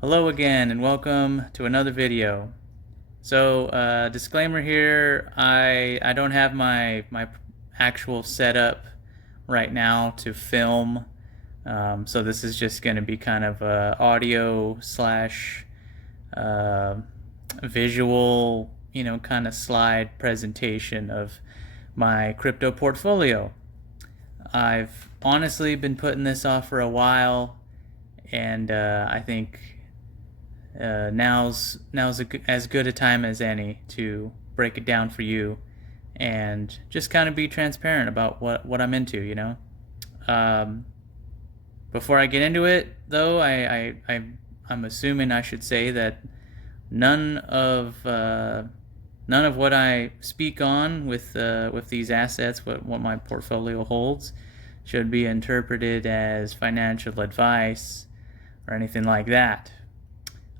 Hello again and welcome to another video. So disclaimer here, I don't have my actual setup right now to film, so this is just going to be kind of a audio slash visual, kind of slide presentation of my crypto portfolio. I've honestly been putting this off for a while, and I think now's as good a time as any to break it down for you and just kind of be transparent about what I'm into. Before I get into it, though, I'm assuming I should say that none of what I speak on with these assets, what my portfolio holds, should be interpreted as financial advice or anything like that.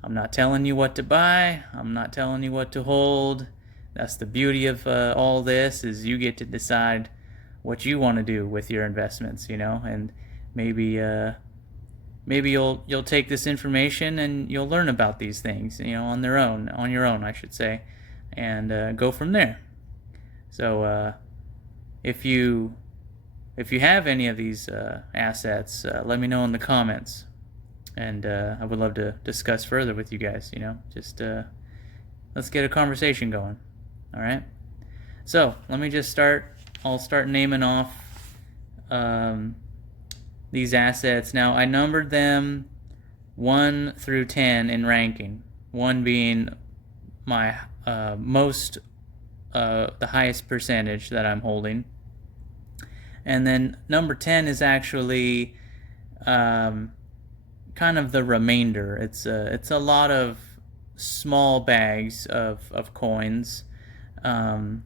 I'm not telling you what to buy. I'm not telling you what to hold. That's the beauty of all this, is you get to decide what you want to do with your investments, and maybe you'll take this information and you'll learn about these things, on your own, I should say, and go from there. So if you have any of these assets, let me know in the comments. And I would love to discuss further with you guys, just let's get a conversation going. All right. So let me just start. I'll start naming off these assets. Now, I numbered them 1 through 10 in ranking, 1 being my the highest percentage that I'm holding. And then number 10 is actually kind of the remainder. It's a lot of small bags of coins. For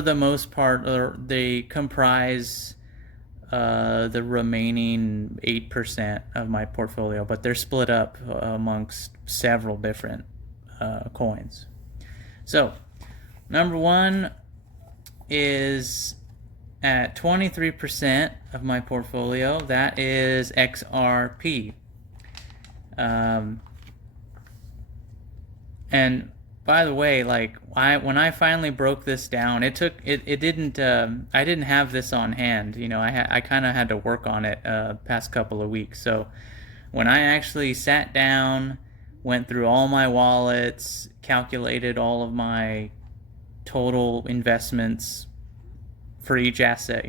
the most part, they comprise the remaining 8% of my portfolio, but they're split up amongst several different coins. So, number 1 is at 23% of my portfolio. That is XRP. And by the way, when I finally broke this down, I didn't have this on hand. I kind of had to work on it past couple of weeks. So when I actually sat down, went through all my wallets, calculated all of my total investments for each asset,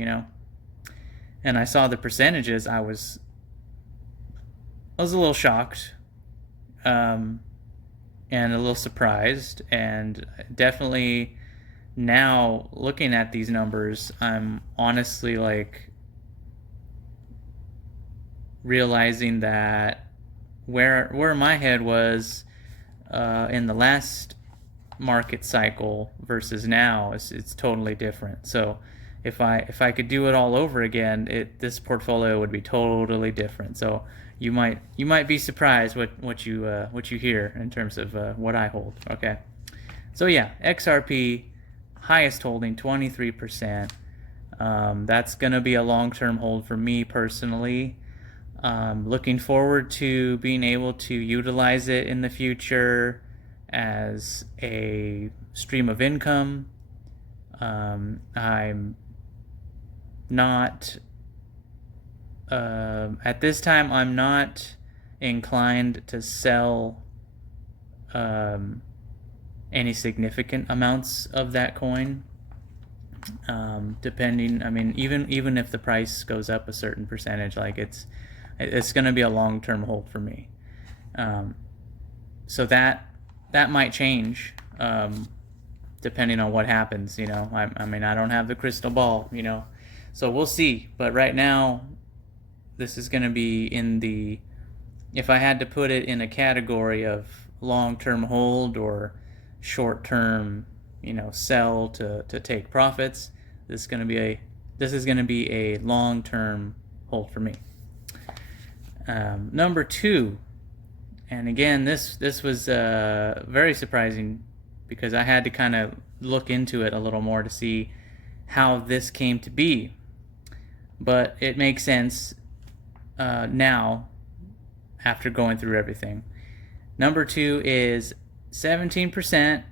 and I saw the percentages, I was a little shocked, and a little surprised, and definitely now looking at these numbers, I'm honestly realizing that where my head was in the last market cycle versus now, it's totally different. So if I could do it all over again, this portfolio would be totally different. So you might be surprised what you hear in terms of what I hold. Okay, so yeah, XRP, highest holding, 23%. That's gonna be a long-term hold for me personally. Looking forward to being able to utilize it in the future as a stream of income. I'm not at this time, I'm not inclined to sell any significant amounts of that coin. Depending, even if the price goes up a certain percentage, it's going to be a long-term hold for me. So that might change depending on what happens. I don't have the crystal ball, so we'll see. But right now, this is going to be if I had to put it in a category of long-term hold or short-term, sell to take profits, this is going to be a long-term hold for me. Number 2, and again, this was very surprising because I had to kind of look into it a little more to see how this came to be. But it makes sense now after going through everything. Number 2 is 17%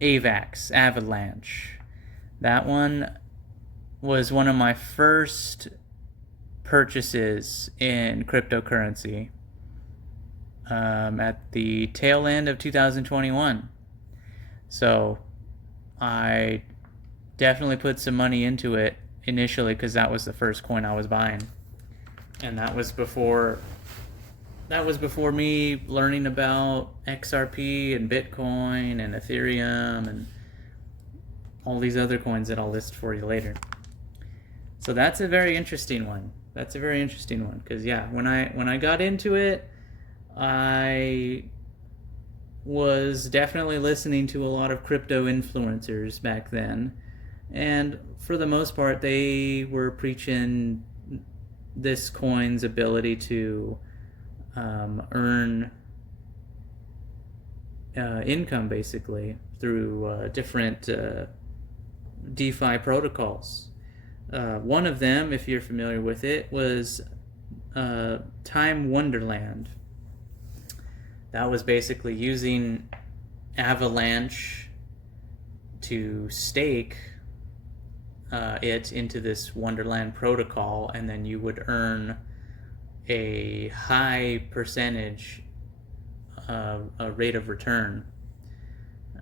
AVAX, Avalanche. That one was one of my first purchases in cryptocurrency at the tail end of 2021. So I definitely put some money into it initially because that was the first coin I was buying. And that was before me learning about XRP and Bitcoin and Ethereum and all these other coins that I'll list for you later. So that's a very interesting one. Because yeah, when I got into it, I was definitely listening to a lot of crypto influencers back then, and for the most part they were preaching this coin's ability to earn income basically through different DeFi protocols. One of them, if you're familiar with it, was Time Wonderland. That was basically using Avalanche to stake it into this Wonderland protocol, and then you would earn a high percentage rate of return.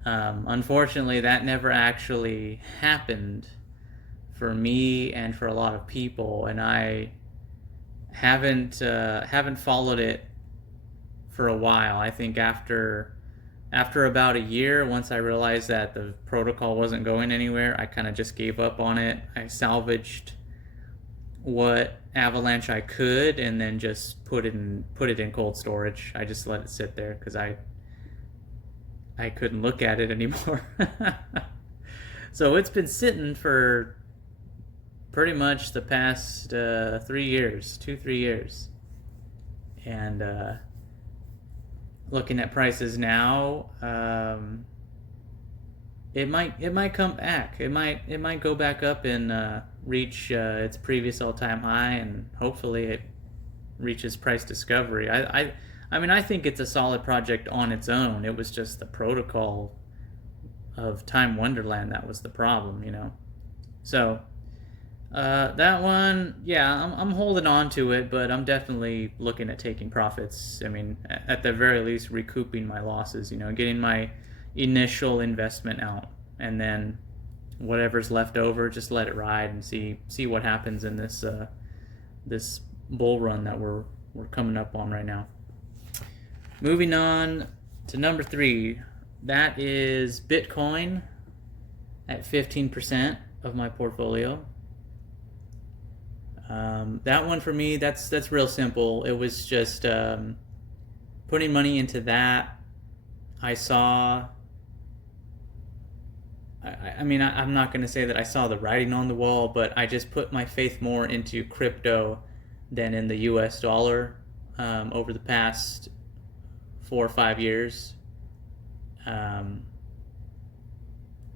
Unfortunately, that never actually happened for me and for a lot of people, and I haven't followed it for a while. I think after about a year, once I realized that the protocol wasn't going anywhere, I kind of just gave up on it. I salvaged what Avalanche I could, and then just put it in cold storage. I just let it sit there because I couldn't look at it anymore. So it's been sitting for pretty much the past 3 years, 2-3 years, and looking at prices now, it might come back. It might go back up and reach its previous all-time high, and hopefully it reaches price discovery. I mean, I think it's a solid project on its own. It was just the protocol of Time Wonderland that was the problem, you know. So that one, yeah, I'm holding on to it, but I'm definitely looking at taking profits. I mean, at the very least, recouping my losses, you know, getting my initial investment out, and then whatever's left over, just let it ride and see what happens in this this bull run that we're coming up on right now. Moving on to number 3, that is Bitcoin at 15% of my portfolio. That one for me, that's real simple. It was just putting money into that. I saw, I mean, I'm not going to say that I saw the writing on the wall, but I just put my faith more into crypto than in the US dollar over the past 4 or 5 years.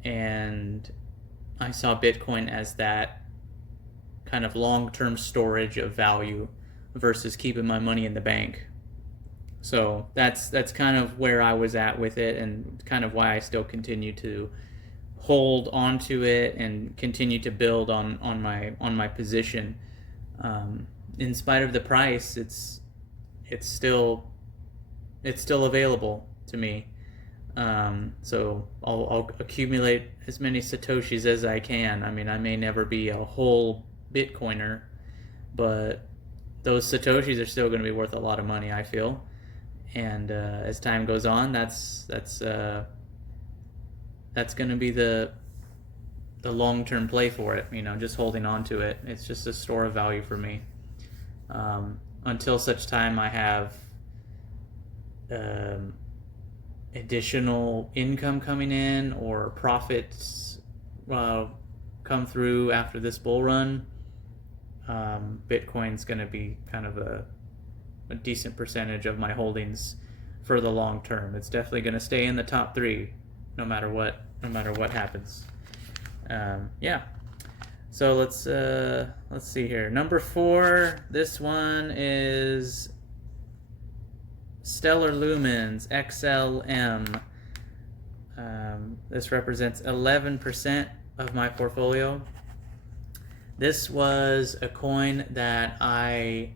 And I saw Bitcoin as that kind of long-term storage of value versus keeping my money in the bank. So that's kind of where I was at with it, and kind of why I still continue to hold onto it and continue to build on my position. In spite of the price, it's still available to me. So I'll accumulate as many Satoshis as I can. I mean, I may never be a whole Bitcoiner, but those Satoshis are still going to be worth a lot of money, I feel. And as time goes on, that's going to be the long-term play for it. You know, just holding on to it. It's just a store of value for me. Until such time I have additional income coming in, or profits come through after this bull run, Bitcoin's going to be kind of a decent percentage of my holdings for the long term. It's definitely going to stay in the top 3 no matter what happens. Yeah. So let's see here. Number 4, this one is Stellar Lumens, XLM. This represents 11% of my portfolio. This was a coin that I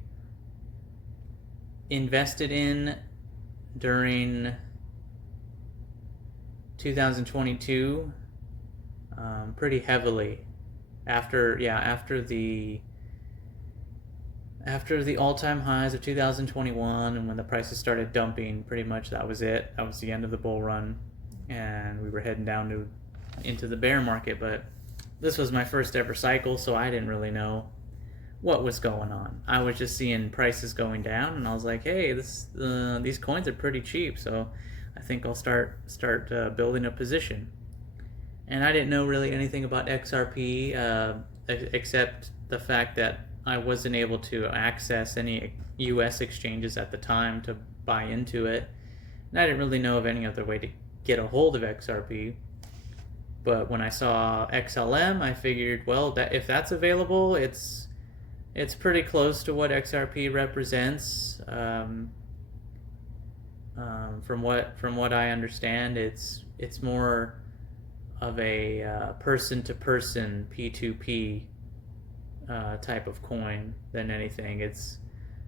invested in during 2022 pretty heavily after the all-time highs of 2021, and when the prices started dumping. Pretty much that was it. That was the end of the bull run, and we were heading down into the bear market. But this was my first ever cycle, so I didn't really know what was going on. I was just seeing prices going down, and I was like, hey, these coins are pretty cheap, so I think I'll start building a position. And I didn't know really anything about XRP except the fact that I wasn't able to access any US exchanges at the time to buy into it. And I didn't really know of any other way to get a hold of XRP. But when I saw XLM, I figured, well, that if that's available, it's pretty close to what XRP represents. From what I understand, it's more of a person-to-person P2P type of coin than anything. It's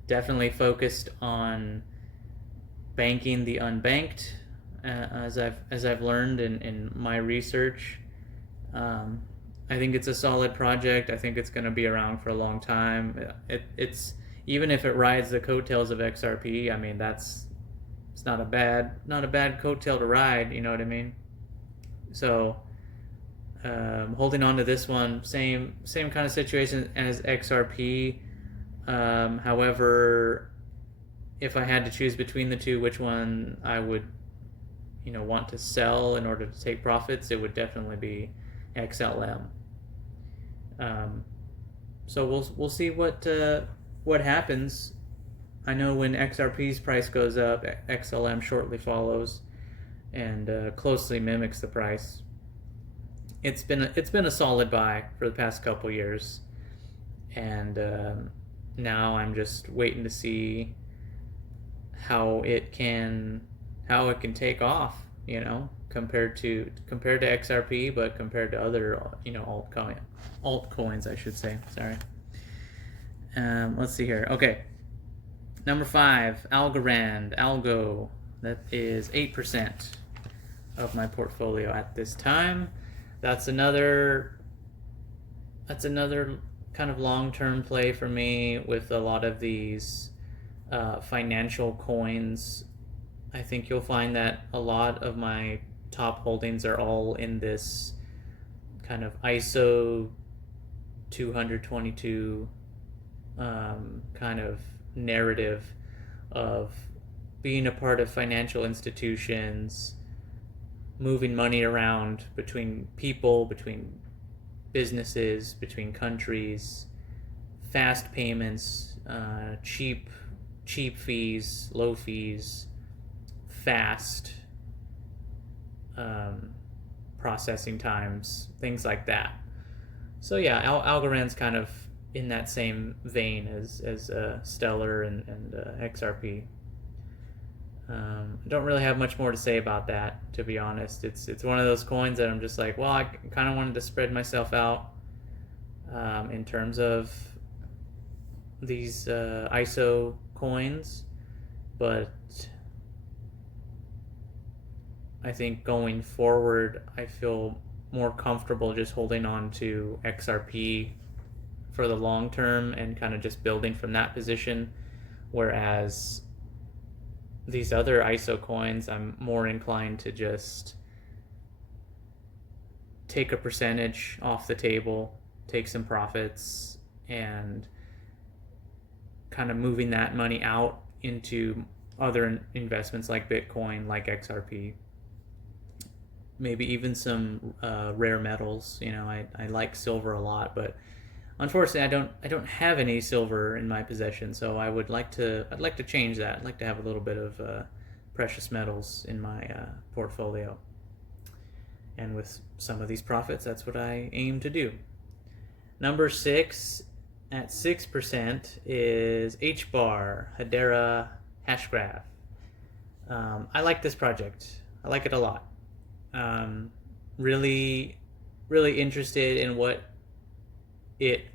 definitely focused on banking the unbanked, as I've learned in my research. I think it's a solid project. I think it's going to be around for a long time. It's even if it rides the coattails of XRP, I mean it's not a bad coattail to ride. You know what I mean? So holding on to this one, same kind of situation as XRP. However, if I had to choose between the two, which one I would, want to sell in order to take profits, it would definitely be XLM. So we'll see what happens. I know when XRP's price goes up, XLM shortly follows and closely mimics the price. It's been a solid buy for the past couple years, and now I'm just waiting to see how it can take off, compared to XRP, but compared to other altcoins, I should say. Sorry. Let's see here. Okay. Number 5, ALGORAND, ALGO. That is 8% of my portfolio at this time. That's another kind of long-term play for me with a lot of these financial coins. I think you'll find that a lot of my top holdings are all in this kind of ISO 222 kind of narrative of being a part of financial institutions, moving money around between people, between businesses, between countries, fast payments, cheap fees, low fees, fast processing times, things like that. So yeah, Algorand's kind of in that same vein as Stellar and XRP. I don't really have much more to say about that, to be honest. It's one of those coins that I'm just like, well, I kind of wanted to spread myself out in terms of these ISO coins, but I think going forward, I feel more comfortable just holding on to XRP for the long term and kind of just building from that position, whereas these other ISO coins, I'm more inclined to just take a percentage off the table, take some profits, and kind of moving that money out into other investments like Bitcoin, like XRP, maybe even some rare metals. I like silver a lot, but unfortunately I don't have any silver in my possession, so I'd like to change that. I'd like to have a little bit of precious metals in my portfolio, and with some of these profits, that's what I aim to do. Number 6 at 6% is HBAR, HEDERA Hashgraph. I like this project. I like it a lot. Um, really, really interested in what it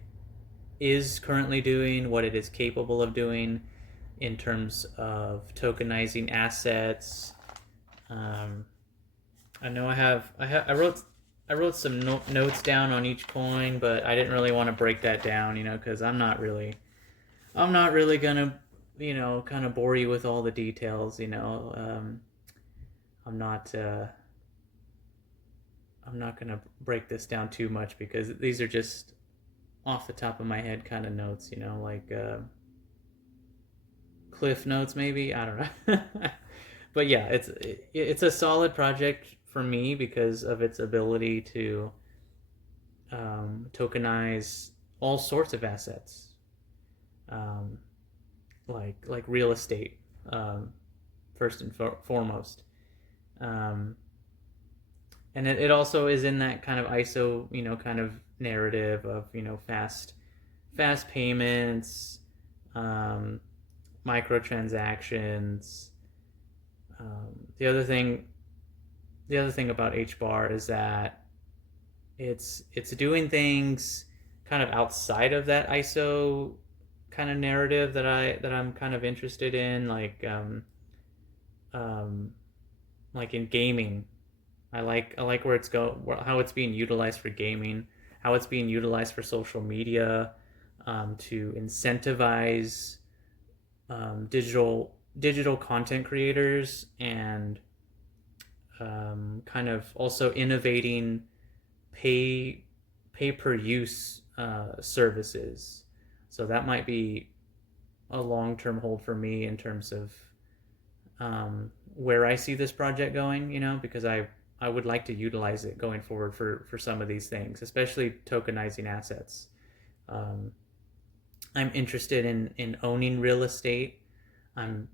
is currently doing, what it is capable of doing in terms of tokenizing assets. Um, I know I wrote some notes down on each coin, but I didn't really want to break that down, because I'm not really gonna, kind of bore you with all the details, I'm not, uh, I'm not gonna break this down too much because these are just off the top of my head kind of notes, like cliff notes maybe. I don't know, but yeah, it's a solid project for me because of its ability to tokenize all sorts of assets, um, like real estate, first and foremost. Um, and it also is in that kind of ISO, kind of narrative of fast payments, um, microtransactions. Um, the other thing, the other thing about HBAR is that it's doing things kind of outside of that ISO kind of narrative that I'm kind of interested in, um, like in gaming. I like where how it's being utilized for gaming, how it's being utilized for social media, to incentivize digital content creators, and kind of also innovating pay pay per use services. So that might be a long term hold for me in terms of where I see this project going. Because I would like to utilize it going forward for some of these things, especially tokenizing assets. Um, I'm interested in owning real estate. I'm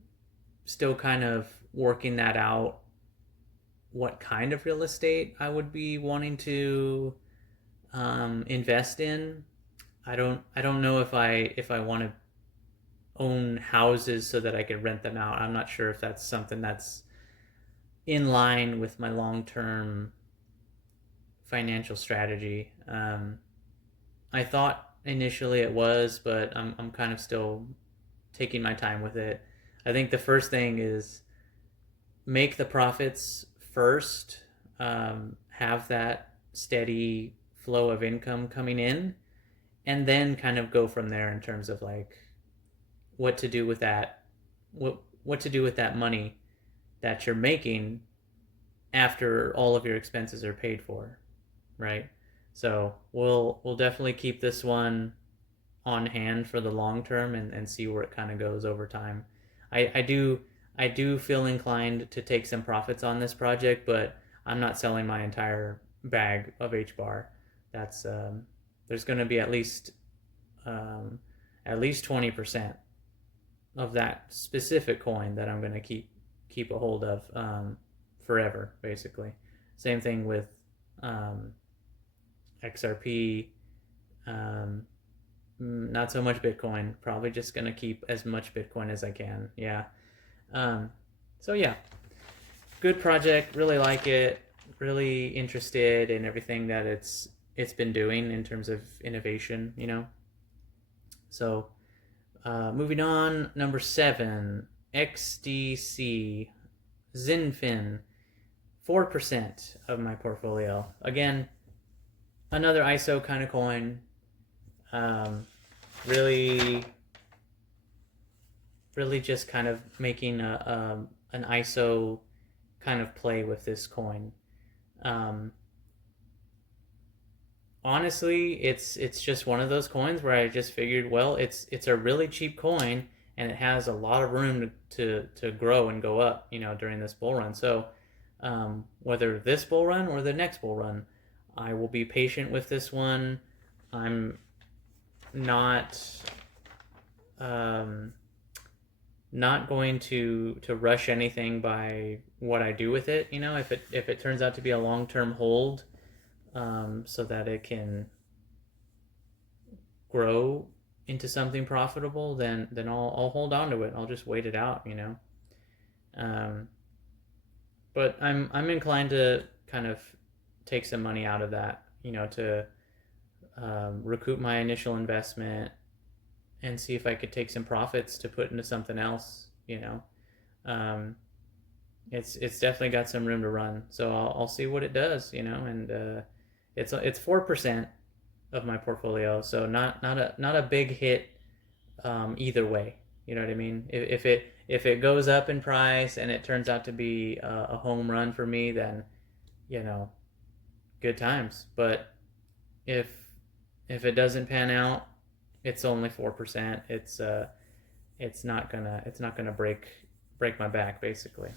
still kind of working that out, what kind of real estate I would be wanting to invest in. I don't know if I want to own houses so that I could rent them out. I'm not sure if that's something that's in line with my long term financial strategy. I thought initially it was, but I'm kind of still taking my time with it. I think the first thing is make the profits first, have that steady flow of income coming in, and then kind of go from there in terms of like what to do with that, what to do with that money that you're making after all of your expenses are paid for, right? So we'll definitely keep this one on hand for the long term, and see where it kind of goes over time. I do feel inclined to take some profits on this project, but I'm not selling my entire bag of HBAR. That's there's going to be um, at least 20% of that specific coin that I'm going to keep a hold of forever, basically. Same thing with XRP. Um, not so much Bitcoin. Probably just gonna keep as much Bitcoin as I can. Yeah. Um, so yeah, good project. Really like it. Really interested in everything that it's been doing in terms of innovation. So moving on, number 7, XDC Zinfin, 4% of my portfolio. Again, another ISO kind of coin. Really, really just kind of making an ISO kind of play with this coin. Honestly, it's just one of those coins where I just figured, well, it's a really cheap coin and it has a lot of room to grow and go up, during this bull run. So whether this bull run or the next bull run, I will be patient with this one. I'm not not going to rush anything by what I do with it. If it turns out to be a long term hold, so that it can grow into something profitable, then I'll hold on to it. I'll just wait it out. Um, but I'm inclined to kind of take some money out of that, to recoup my initial investment and see if I could take some profits to put into something else. Um, it's definitely got some room to run. So I'll see what it does. And it's 4% of my portfolio, so not a big hit either way. You know what I mean? If it goes up in price and it turns out to be a home run for me, then good times. But if if it doesn't pan out, it's only 4%. It's not gonna break my back basically.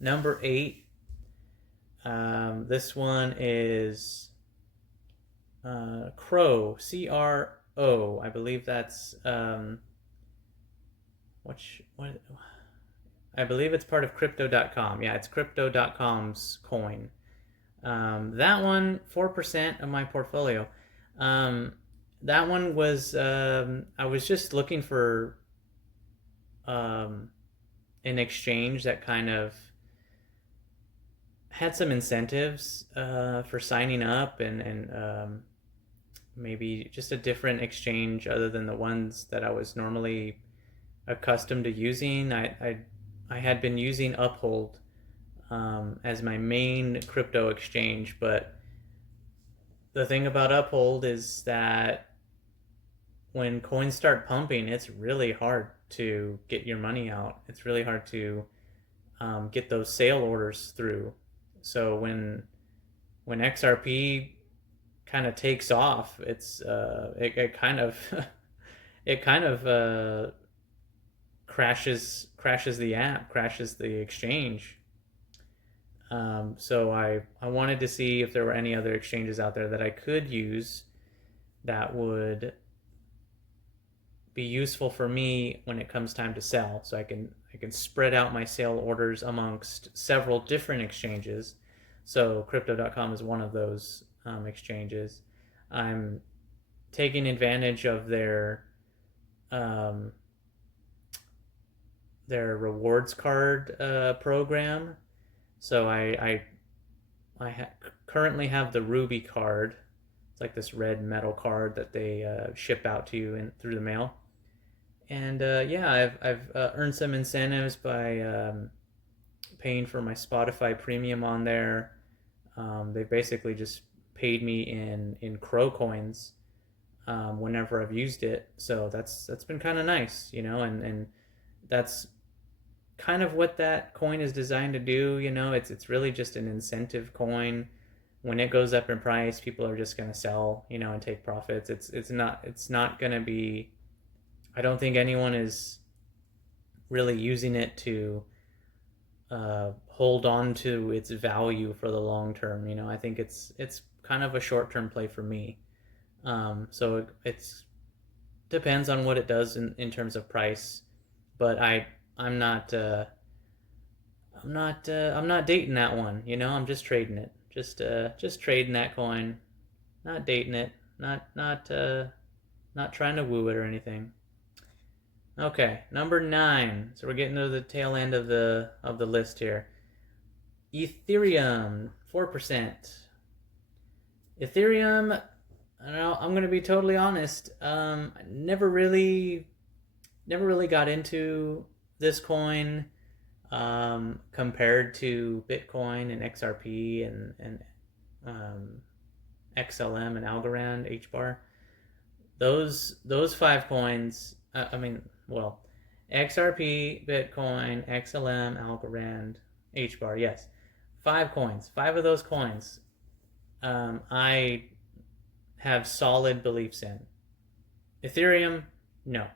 Number 8. This one is Crow, CRO. I believe that's what I believe it's part of Crypto.com. Yeah, it's Crypto.com's coin. That one, 4% of my portfolio. That one was I was just looking for an exchange that kind of had some incentives for signing up, and maybe just a different exchange other than the ones that I was normally accustomed to using. I had been using Uphold as my main crypto exchange, but the thing about Uphold is that when coins start pumping, it's really hard to get your money out. It's really hard to get those sale orders through. So when XRP kind of takes off, it kind of it kind of crashes the app, crashes the exchange. So I wanted to see if there were any other exchanges out there that I could use that would be useful for me when it comes time to sell. So I can spread out my sale orders amongst several different exchanges. So Crypto.com is one of those exchanges. I'm taking advantage of their rewards card program. So I currently have the Ruby card. It's like this red metal card that they ship out to you through the mail. And yeah, I've earned some incentives by paying for my Spotify premium on there. They basically just paid me in Crow coins whenever I've used it. So that's been kind of nice, and that's kind of what that coin is designed to do. It's really just an incentive coin. When it goes up in price, people are just going to sell, and take profits. It's not going to be. I don't think anyone is really using it to hold on to its value for the long term. I think it's kind of a short term play for me. So it's depends on what it does in terms of price, but I'm not dating that one. I'm just trading it. Just trading that coin, not dating it, not trying to woo it or anything. Okay, number 9. So we're getting to the tail end of the list here. Ethereum, 4%. Ethereum, I don't know, I'm gonna be totally honest. Never really got into this coin compared to Bitcoin and XRP and XLM and Algorand, HBAR. Those 5 coins. XRP, Bitcoin, XLM, Algorand, HBAR. Yes, 5 coins. 5 of those coins, I have solid beliefs in. Ethereum, no.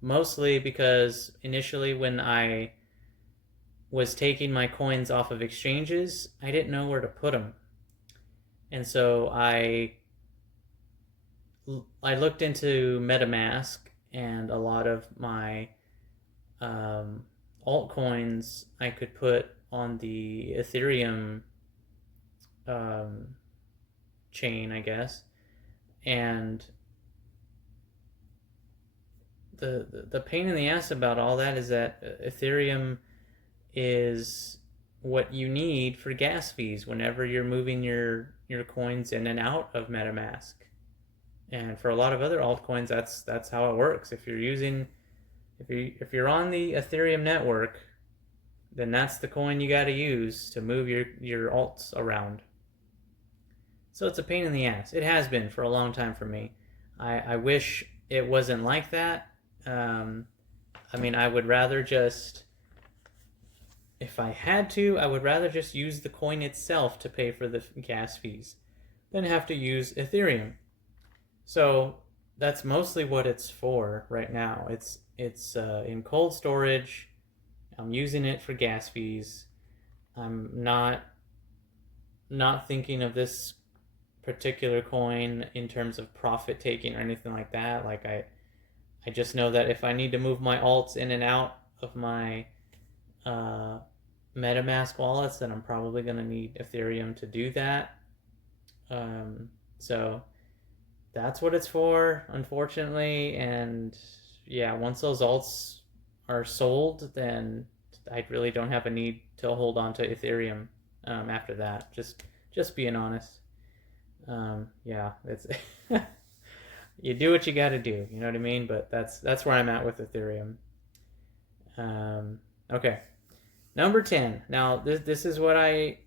Mostly because initially when I was taking my coins off of exchanges, I didn't know where to put them. And so I looked into MetaMask, and a lot of my altcoins I could put on the Ethereum chain, I guess. And the pain in the ass about all that is that Ethereum is what you need for gas fees whenever you're moving your coins in and out of MetaMask. And for a lot of other altcoins, that's how it works. If you're on the Ethereum network, then that's the coin you got to use to move your alts around. So it's a pain in the ass. It has been for a long time for me. I wish it wasn't like that. I mean, I would rather just, if I had to, I would rather just use the coin itself to pay for the gas fees than have to use Ethereum. So that's mostly what it's for right now. It's in cold storage. I'm using it for gas fees. I'm not thinking of this particular coin in terms of profit taking or anything like that. Like I just know that if I need to move my alts in and out of my MetaMask wallets, then I'm probably going to need Ethereum to do that. So that's what it's for, unfortunately. And yeah, once those alts are sold, then I really don't have a need to hold on to Ethereum after that. Just being honest. Yeah, it's you do what you got to do. You know what I mean? But that's where I'm at with Ethereum. Okay, number 10. Now this is what I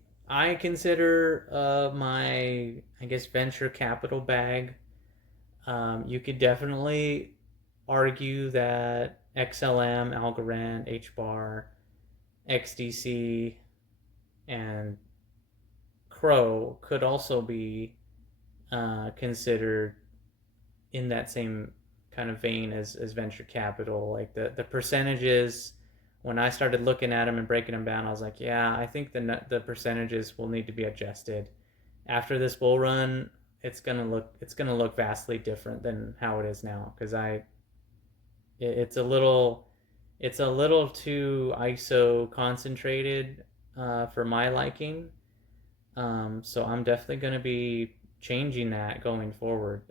consider my, I guess, venture capital bag. You could definitely argue that XLM, ALGORAND, HBAR, XDC, and Crow could also be considered in that same kind of vein as venture capital. Like the percentages, when I started looking at them and breaking them down, I was like, yeah, I think the percentages will need to be adjusted. After this bull run, it's gonna look vastly different than how it is now, because it's a little too ISO concentrated for my liking. So I'm definitely going to be changing that going forward.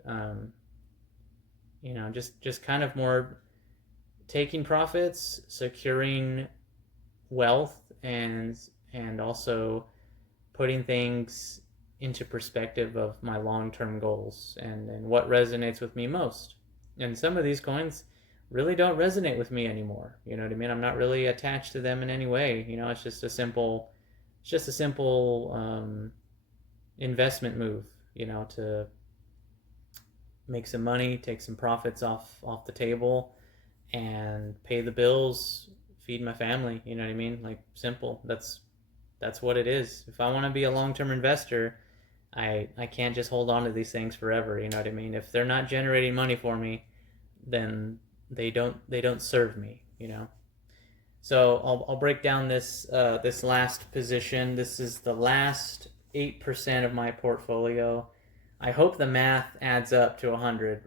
Just kind of more taking profits, securing wealth, and also putting things into perspective of my long-term goals and what resonates with me most. And some of these coins really don't resonate with me anymore. You know what I mean? I'm not really attached to them in any way. It's just a simple investment move, to make some money, take some profits off the table, and pay the bills, feed my family. You know what I mean? Like, simple. That's what it is. If I want to be a long-term investor, I can't just hold on to these things forever. You know what I mean? If they're not generating money for me, then they don't serve me. So I'll break down this last position. This is the last 8% of my portfolio. I hope the math adds up to 100,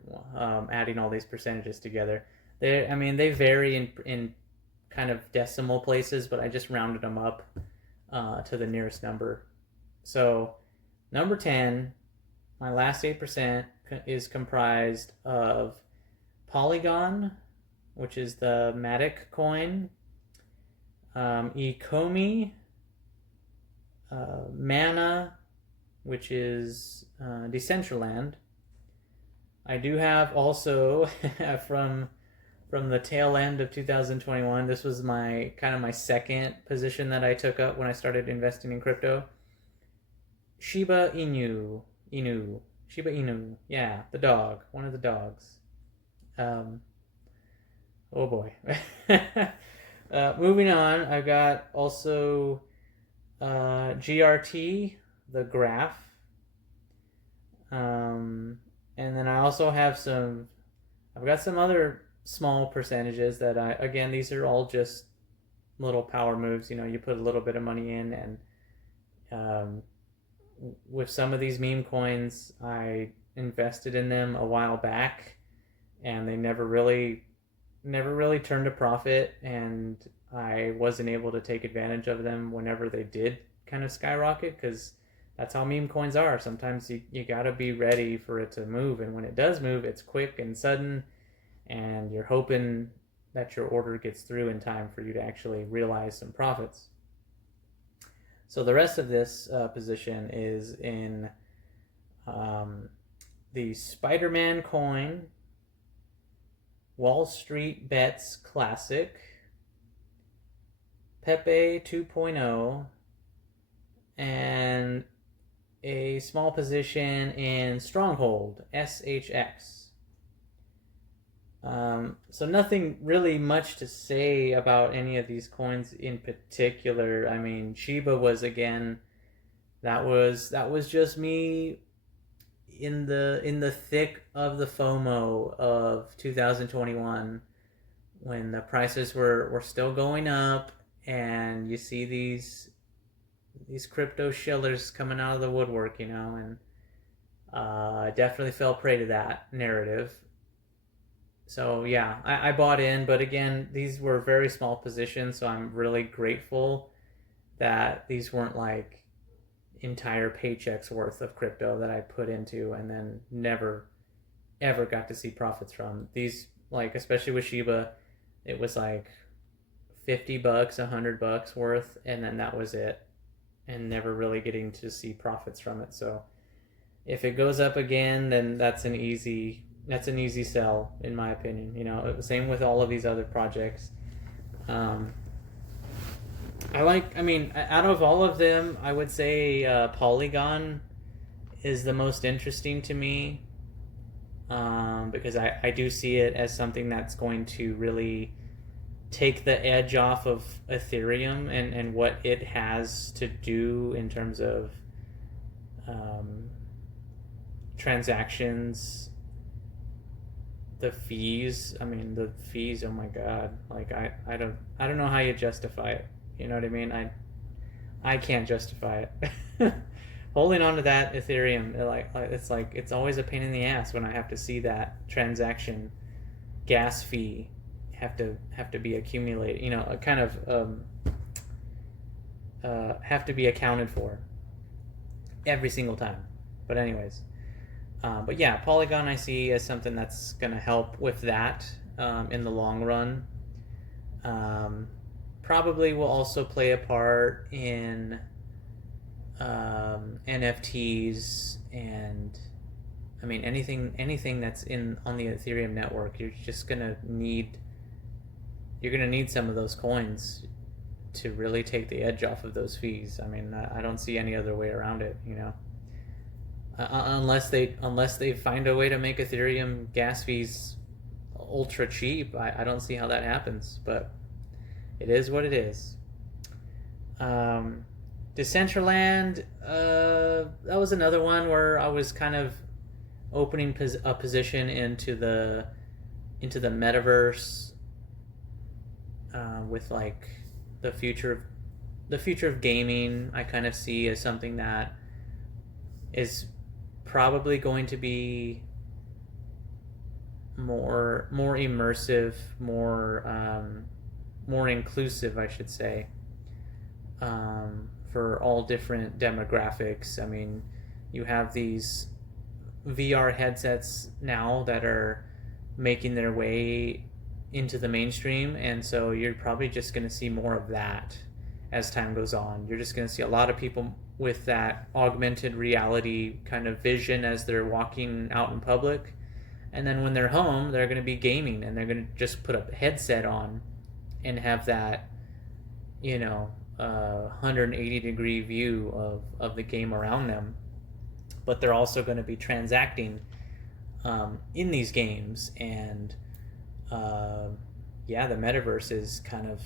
adding all these percentages together. They vary in kind of decimal places, but I just rounded them up to the nearest number. So number 10, my last 8% is comprised of POLYGON, which is the MATIC coin, Ecomi, Mana, which is Decentraland. I do have also from the tail end of 2021. This was my second position that I took up when I started investing in crypto. Shiba Inu. Yeah, the dog, one of the dogs. Oh boy. Moving on, I've got also GRT, the graph. And then I also have I've got some other small percentages that again, these are all just little power moves. You put a little bit of money in, and with some of these meme coins, I invested in them a while back, and they never really turned a profit, and I wasn't able to take advantage of them whenever they did kind of skyrocket, because that's how meme coins are. Sometimes you gotta be ready for it to move, and when it does move, it's quick and sudden, and you're hoping that your order gets through in time for you to actually realize some profits. So the rest of this position is in the Spider-Man coin, Wall Street Bets Classic, PEPE 2.0, and a small position in Stronghold, SHX. So nothing really much to say about any of these coins in particular. I mean, Shiba was, again, that was just me in the thick of the FOMO of 2021, when the prices were still going up, and you see these crypto shillers coming out of the woodwork, and I definitely fell prey to that narrative. So yeah, I bought in, but again, these were very small positions, so I'm really grateful that these weren't like entire paychecks worth of crypto that I put into and then never ever got to see profits from. These, like, especially with Shiba, it was like $50, $100 worth, and then that was it, and never really getting to see profits from it. So if it goes up again, then that's an easy sell, in my opinion. Same with all of these other projects. Out of all of them, I would say Polygon is the most interesting to me, because I do see it as something that's going to really take the edge off of Ethereum and what it has to do in terms of transactions. The fees, the fees, oh my god, like I don't know how you justify it. You know what I mean? I can't justify it. Holding on to that Ethereum, it's always a pain in the ass when I have to see that transaction gas fee have to be accumulated, have to be accounted for every single time. But anyways, but yeah, Polygon I see as something that's going to help with that in the long run. Probably will also play a part in NFTs, and anything that's on the Ethereum network. You're gonna need some of those coins to really take the edge off of those fees. I don't see any other way around it. Unless they find a way to make Ethereum gas fees ultra cheap, I don't see how that happens. But it is what it is. Decentraland, that was another one where I was kind of opening a position into the metaverse, with like the future of gaming. I kind of see as something that is probably going to be more immersive, more inclusive, I should say, for all different demographics. You have these VR headsets now that are making their way into the mainstream, and so you're probably just going to see more of that as time goes on. You're just going to see a lot of people with that augmented reality kind of vision as they're walking out in public, and then when they're home, they're going to be gaming, and they're going to just put a headset on and have that 180 degree view of the game around them. But they're also going to be transacting in these games, and the metaverse is kind of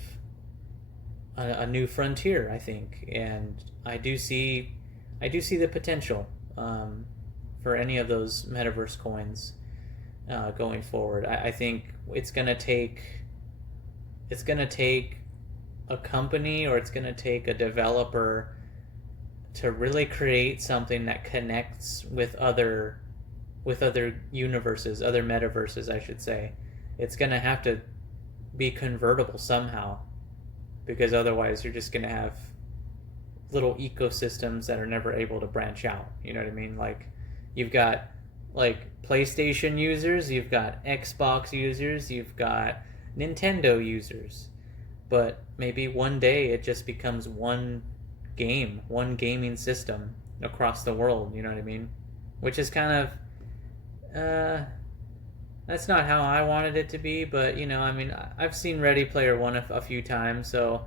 a new frontier, I think, and I do see the potential for any of those metaverse coins going forward. I think it's gonna take a company, or it's gonna take a developer to really create something that connects with other universes, other metaverses, I should say. It's gonna have to be convertible somehow, because otherwise you're just gonna have little ecosystems that are never able to branch out. You know what I mean? Like, you've got like PlayStation users, you've got Xbox users, you've got Nintendo users. But maybe one day it just becomes one game, one gaming system across the world, you know what I mean? Which is kind of that's not how I wanted it to be, but you know, I mean, I've seen Ready Player One a few times, so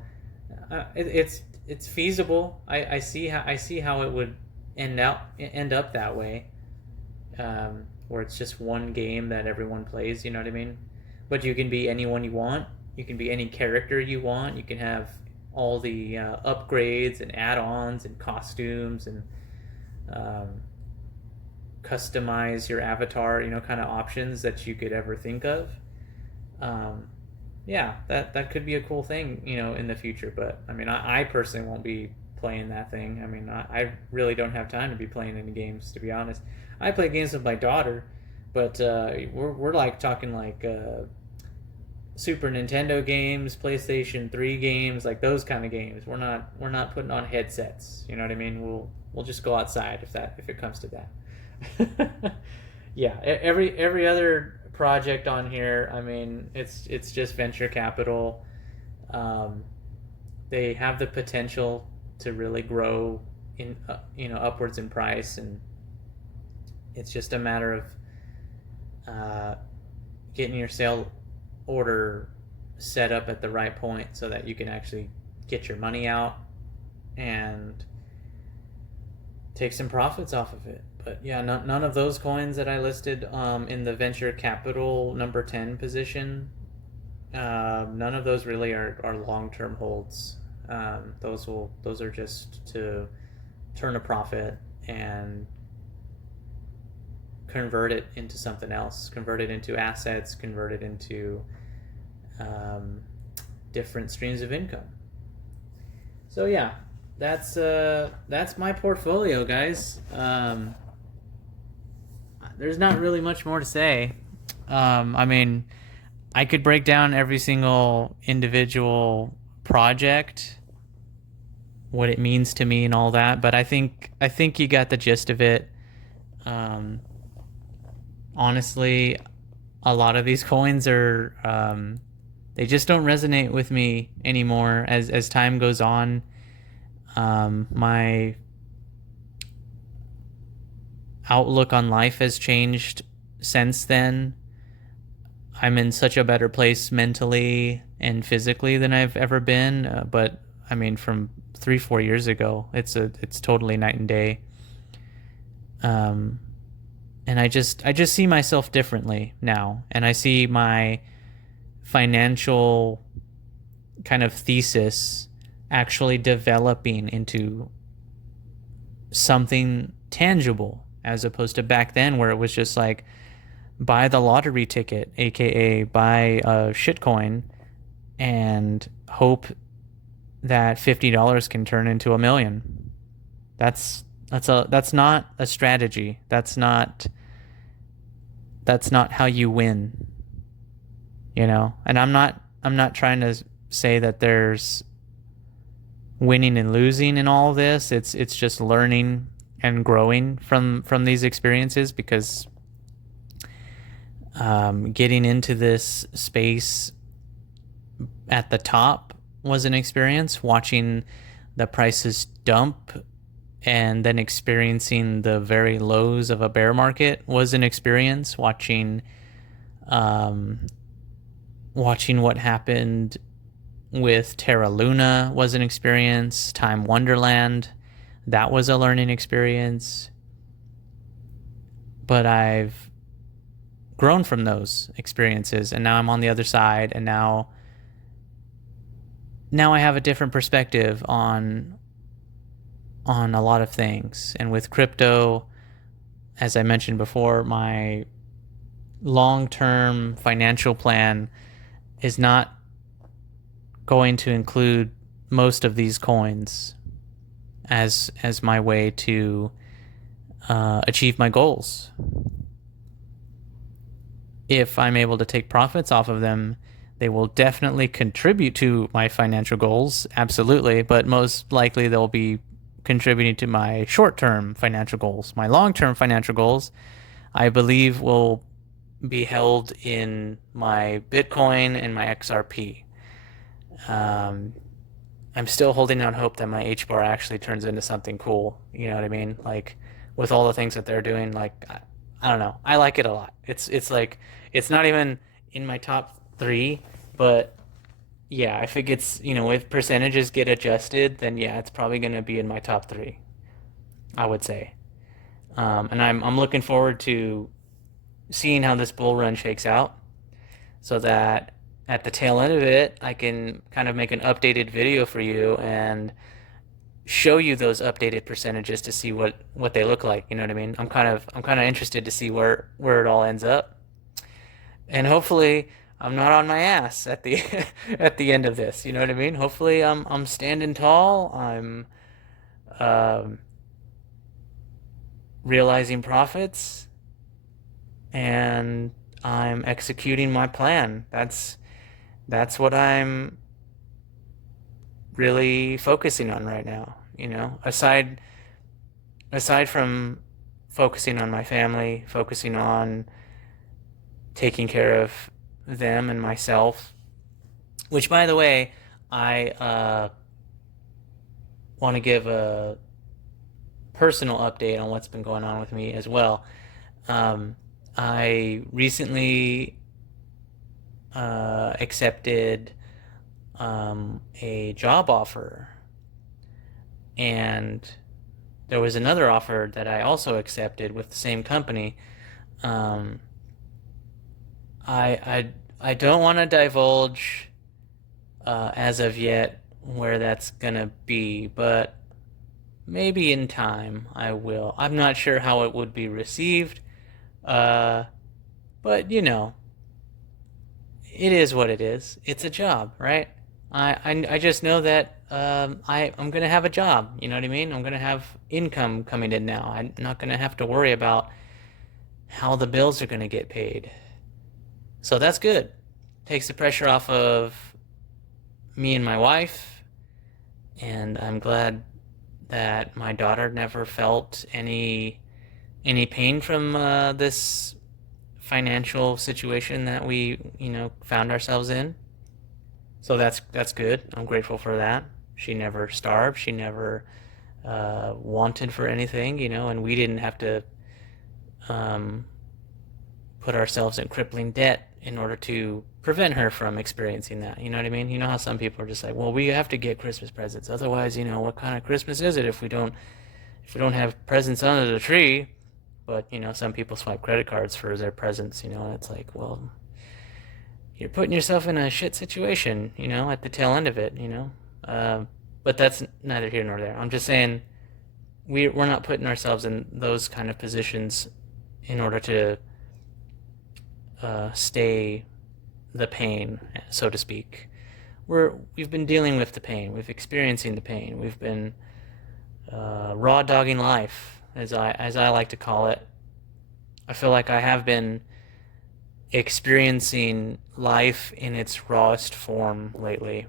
it's feasible. I see how it would end up that way, where it's just one game that everyone plays. You know what I mean? But you can be anyone you want. You can be any character you want. You can have all the upgrades and add-ons and costumes and customize your avatar, you know, kind of options that you could ever think of. Yeah, that could be a cool thing, you know, in the future. But I mean, I personally won't be playing that thing. I mean, I really don't have time to be playing any games, to be honest. I play games with my daughter, but we're like talking like Super Nintendo games, PlayStation 3 games, like those kind of games. We're not putting on headsets. You know what I mean? We'll just go outside if it comes to that. Yeah, every other project on here, I mean, it's just venture capital. They have the potential to really grow in upwards in price, and it's just a matter of getting your sale order set up at the right point so that you can actually get your money out and take some profits off of it. But yeah, none of those coins that I listed in the venture capital number 10 position, none of those really are long-term holds. Those are just to turn a profit and convert it into something else, convert it into assets, convert it into different streams of income. So yeah, that's my portfolio, guys. There's not really much more to say. I mean, I could break down every single individual project, what it means to me and all that, but I think you got the gist of it. Honestly, a lot of these coins are they just don't resonate with me anymore as time goes on. My outlook on life has changed since then. I'm in such a better place mentally and physically than I've ever been, but I mean, from 3-4 years ago, it's totally night and day. And I just see myself differently now, and I see my financial kind of thesis actually developing into something tangible, as opposed to back then where it was just like, buy the lottery ticket, aka buy a shitcoin, and hope that $50 can turn into $1 million. That's not a strategy. That's not how you win. You know, and I'm not trying to say that there's winning and losing in all of this. It's just learning and growing from these experiences, because getting into this space at the top was an experience. Watching the prices dump and then experiencing the very lows of a bear market was an experience. Watching what happened with Terra Luna was an experience. Time Wonderland, that was a learning experience. But I've grown from those experiences, and now I'm on the other side, and now I have a different perspective on a lot of things. And with crypto, as I mentioned before, my long-term financial plan is not going to include most of these coins as my way to achieve my goals. If I'm able to take profits off of them, they will definitely contribute to my financial goals, absolutely, but most likely they'll be contributing to my short-term financial goals. My long-term financial goals, I believe will be held in my Bitcoin and my XRP. I'm still holding out hope that my HBAR actually turns into something cool. You know what I mean? Like with all the things that they're doing, like I don't know. I like it a lot. It's like it's not even in my top three, but yeah, if it gets, if percentages get adjusted, then yeah, it's probably gonna be in my top three, I would say. And I'm looking forward to seeing how this bull run shakes out, so that at the tail end of it, I can kind of make an updated video for you and show you those updated percentages to see what they look like. You know what I mean? I'm kind of interested to see where it all ends up, and hopefully I'm not on my ass at the at the end of this. You know what I mean? Hopefully I'm standing tall. I'm um, realizing profits, and I'm executing my plan. That's what I'm really focusing on right now. Aside from focusing on my family, focusing on taking care of them and myself, which, by the way, I want to give a personal update on what's been going on with me as well. I recently accepted a job offer, and there was another offer that I also accepted with the same company. Um, I don't want to divulge as of yet where that's gonna be, but maybe in time I will. I'm not sure how it would be received, but it is what it is. It's a job, right? I just know that I'm gonna have a job. You know what I mean? I'm gonna have income coming in now. I'm not gonna have to worry about how the bills are gonna get paid. So that's good. Takes the pressure off of me and my wife, and I'm glad that my daughter never felt any pain from this financial situation that we found ourselves in. So that's good. I'm grateful for that. She never starved. She never wanted for anything, and we didn't have to put ourselves in crippling debt in order to prevent her from experiencing that. You know what I mean? You know how some people are just like, well, we have to get Christmas presents. Otherwise, what kind of Christmas is it if we don't have presents under the tree? But, some people swipe credit cards for their presents, and it's like, well, you're putting yourself in a shit situation, at the tail end of it, but that's neither here nor there. I'm just saying we're not putting ourselves in those kind of positions in order to stay the pain, so to speak. We've been dealing with the pain. We've experiencing the pain. We've been raw dogging life, as I like to call it. I feel like I have been experiencing life in its rawest form lately.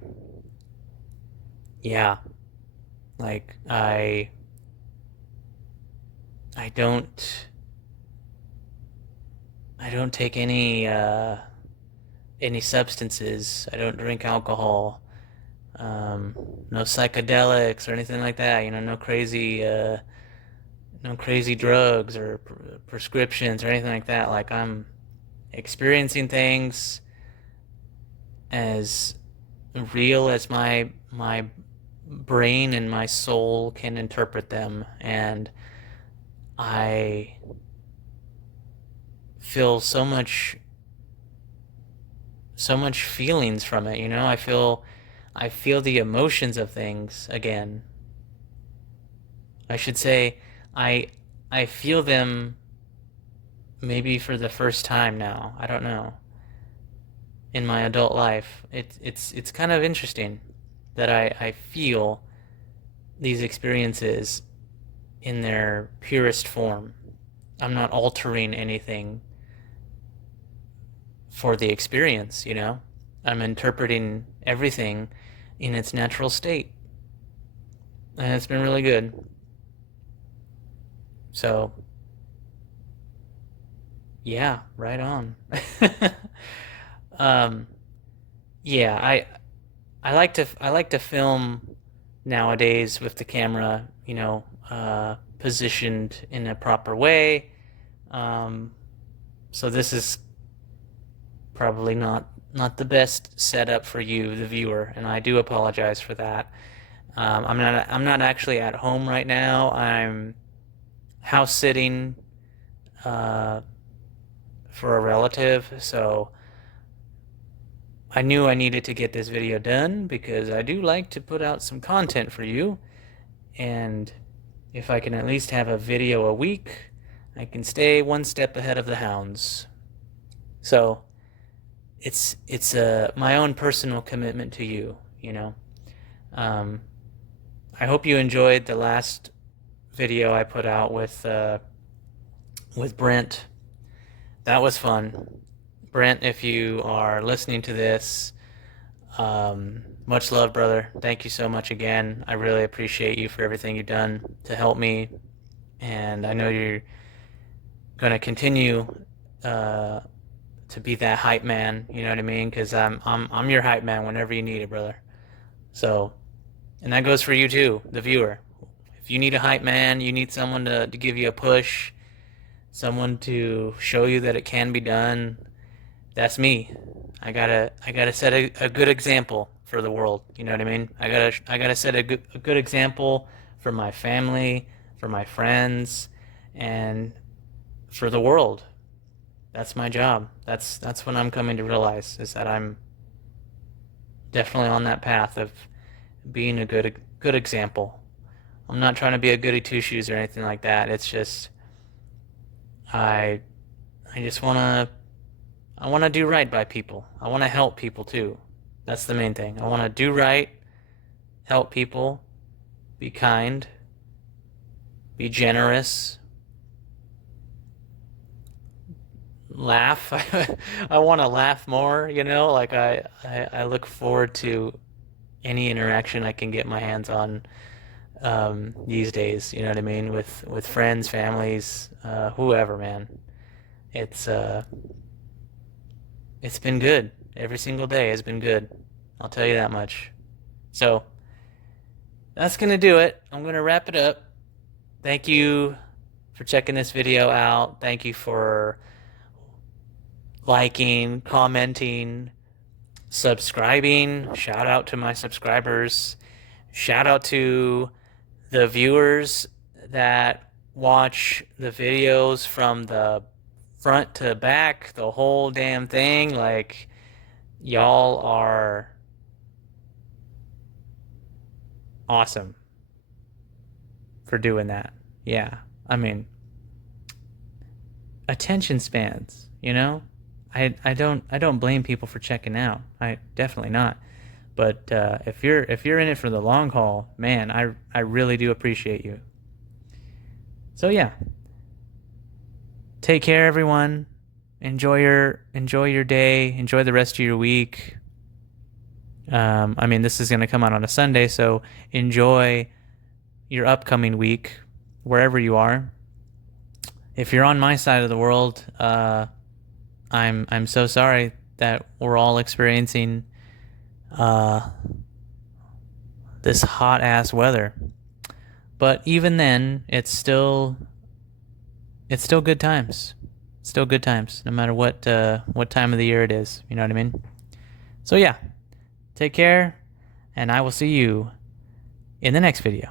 Yeah, like I don't take any substances. I don't drink alcohol. No psychedelics or anything like that. No crazy drugs or prescriptions or anything like that. Like, I'm experiencing things as real as my brain and my soul can interpret them, and I feel so much feelings from it. I feel the emotions of things again. I should say I feel them maybe for the first time now. I don't know. In my adult life, it's kind of interesting that I feel these experiences in their purest form. I'm not altering anything for the experience, I'm interpreting everything in its natural state. And it's been really good. So Yeah, right on. um, yeah, I like to film nowadays with the camera, positioned in a proper way. Um, so this is probably not the best setup for you, the viewer, and I do apologize for that. I'm not actually at home right now. I'm house sitting uh, for a relative, so I knew I needed to get this video done because I do like to put out some content for you, and if I can at least have a video a week, I can stay one step ahead of the hounds. So it's my own personal commitment to you, you know. Um, I hope you enjoyed the last video I put out with Brent. That was fun. Brent, if you are listening to this, much love, brother. Thank you so much again. I really appreciate you for everything you've done to help me, and I know you're gonna continue to be that hype man. You know what I mean? Because I'm your hype man whenever you need it, brother. So, and that goes for you too, the viewer. If you need a hype man, you need someone to give you a push, someone to show you that it can be done. That's me. I gotta set a good example for the world. You know what I mean? I gotta set a good example for my family, for my friends, and for the world. That's my job. That's what I'm coming to realize, is that I'm definitely on that path of being a good example. I'm not trying to be a goody two shoes or anything like that. It's just I just I wanna do right by people. I wanna help people too. That's the main thing. I wanna do right, help people, be kind, be generous, laugh. I want to laugh more, like I look forward to any interaction I can get my hands on these days, you know what I mean, with friends, families, whoever, man. It's it's been good. Every single day has been good. I'll tell you that much. So that's gonna do it. I'm gonna wrap it up. Thank you for checking this video out. Thank you for liking, commenting, subscribing. Shout out to my subscribers. Shout out to the viewers that watch the videos from the front to back, the whole damn thing. Like, y'all are awesome for doing that. Yeah, I mean, attention spans, I don't blame people for checking out. I definitely not. But if you're in it for the long haul, man, I really do appreciate you. So yeah, take care, everyone. Enjoy your day. Enjoy the rest of your week. I mean, this is going to come out on a Sunday, so enjoy your upcoming week wherever you are. If you're on my side of the world, I'm so sorry that we're all experiencing this hot ass weather. But even then, it's still good times. Still good times, no matter what time of the year it is. You know what I mean? So yeah, take care, and I will see you in the next video.